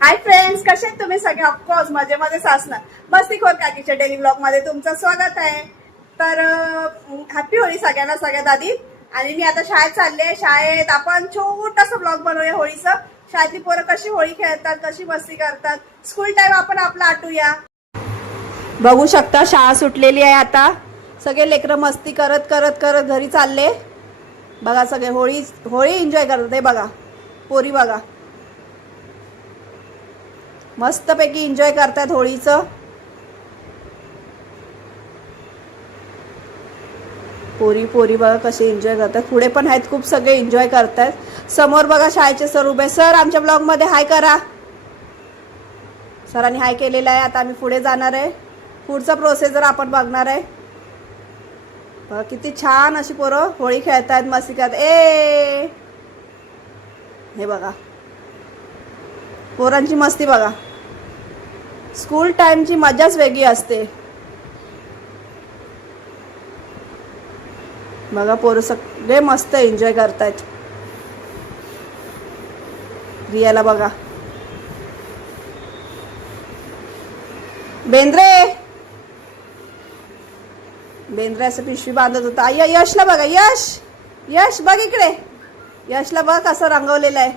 Hi friends, कसे आहेत तुम्ही सगळे? ऑफकोर्स मजेमध्येच असणार. मस्तीखोर काकीच्या डेली ब्लॉग मध्ये तुमचं स्वागत आहे. तर हॅपी होळी सगळ्यांना सगळ्यात आधी. आणि मी आता शाळेत चालले. शाळेत आपण छोटासा ब्लॉग बनवूया होळीचं. शाळेतली पोरं कशी होळी खेळतात, कशी मस्ती करतात, स्कूल टाइम आपण आपला आठवूया. बघू शकता शाळा सुटलेली आहे आता. सगळे लेकरं मस्ती करत करत करत घरी चालले. बघा सगळे होळी होळी एन्जॉय करतात. हे बघा पोरी बघा मस्तपैकी एन्जॉय करतात होळीचं. पोरी पोरी बघा कसे एन्जॉय करतात. पुढे पण आहेत खूप सगळे एन्जॉय करतात. समोर बघा शाळेचे सर उभे. सर आमच्या ब्लॉग मध्ये हाय करा. सरांनी हाय केलेला आहे. आता आम्ही पुढे जाणार आहे. पुढचा प्रोसेसर आपण बघणार आहे. बघा किती छान अशी पोरं होळी खेळतात, मस्ती करतात. हे बघा पोरांची मस्ती बघा. स्कूल टाइमची मजाच वेगळी असते. बघा पोरं सगळे मस्त एन्जॉय करतायत. रियाला बघा. बेंद्रे असं पिशवी बांधत होता. आई यशला बघा. यश बघ इकडे. यशला बघ कसं रंगवलेलं आहे.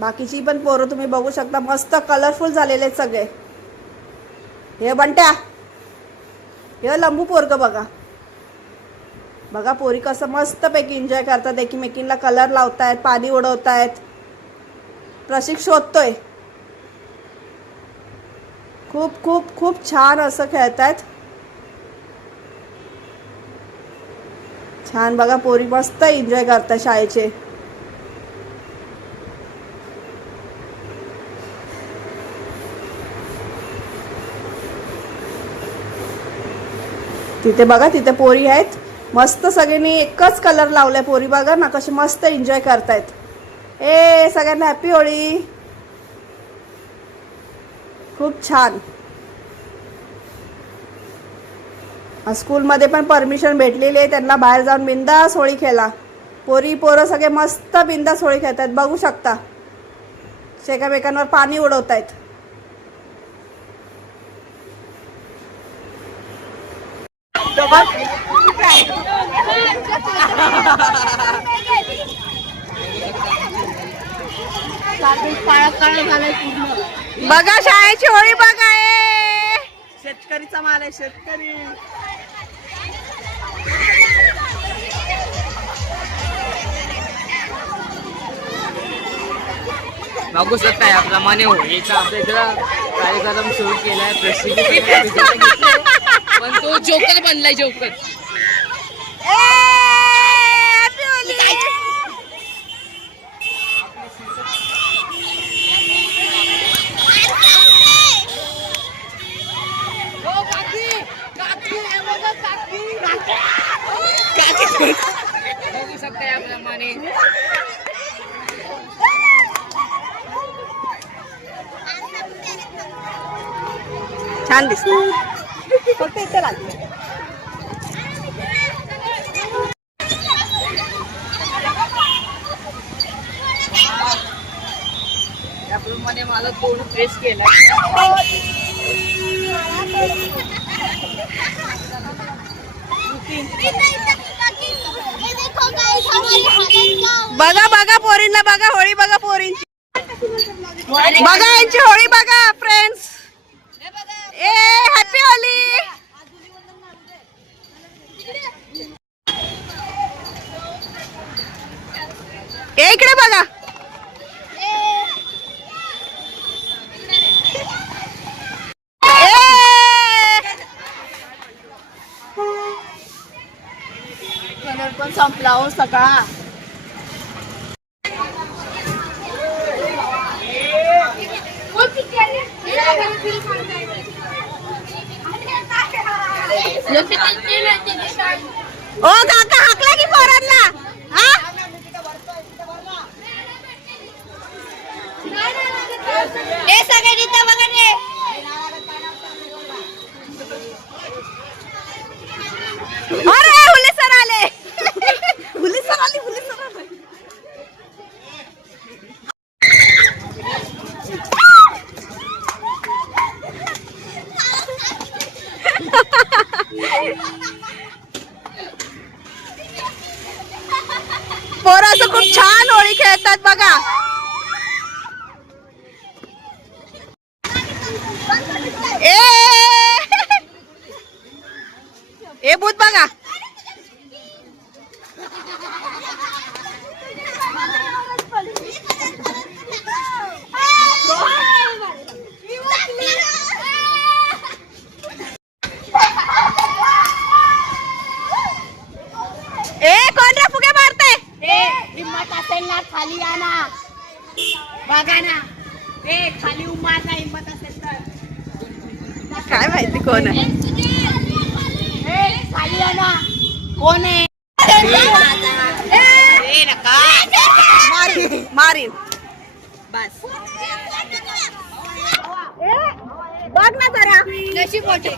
बाकीची पण पोरं तुम्ही बघू शकता मस्त कलरफुल झालेले आहेत सगळे. हे बंट्या, हे लंबू पोरग बघा. बघा पोरी कसं मस्तपैकी एन्जॉय करतात. एकमेकींना कलर लावतायत, पाणी उडवतायत. प्रशिक शोधतोय. खूप खूप खूप छान असं खेळतायत. छान बघा पोरी मस्त एन्जॉय करतात शाळेचे. तिथे बघा तिथे पोरी आहेत. मस्त सगळ्यांनी एकच कलर लावलाय. पोरी बघा ना कशी मस्त एन्जॉय करतायत. सगळ्यांना हॅपी होळी. खूप छान. स्कूलमध्ये पण परमिशन भेटलेली आहे त्यांना बाहेर जाऊन बिंदास होळी खेळा. पोरं सगळे मस्त बिंदास होळी खेळतात. बघू शकता एकमेकांवर पाणी उडवतायत. बघा शाळेची होळी बघा. शेतकरीचा माल आहे. शेतकरी बघू शकताय याप्रमाणे होळीचा आपल्या इथं कार्यक्रम सुरू केलाय. पण तो जोकर बनलाय. जोकर बघू शकता याप्रमाणे छान दिसतो. फक्त इथे लागले. याप्रमाणे माझा तोंड प्रेस केला. बघा बघा पोरींना बघा. होळी बघा पोरींची. बघा यांची होळी बघा फ्रेंड्स. हॅपी होळी. इकडे बघा. कलर पण संपला हो सगळा. ओ काका हाकला की पोरांना. सगळे तिथं बघा रे. अरे हुले सर आले. हुले सर आले. पोरं असं खूप छान होळी खेळतात बघा. ए भूत बघा. ए कोण रे फुगे मारते? हिम्मत असेल ना खाली या ना बघा ना. खाली उभा ना हिम्मत असेल तर. काय माहिती कोण आहे. खाली या ना. कोण आहे? मारीन मारीन. बस बघ ना जरा. नशीब मोठे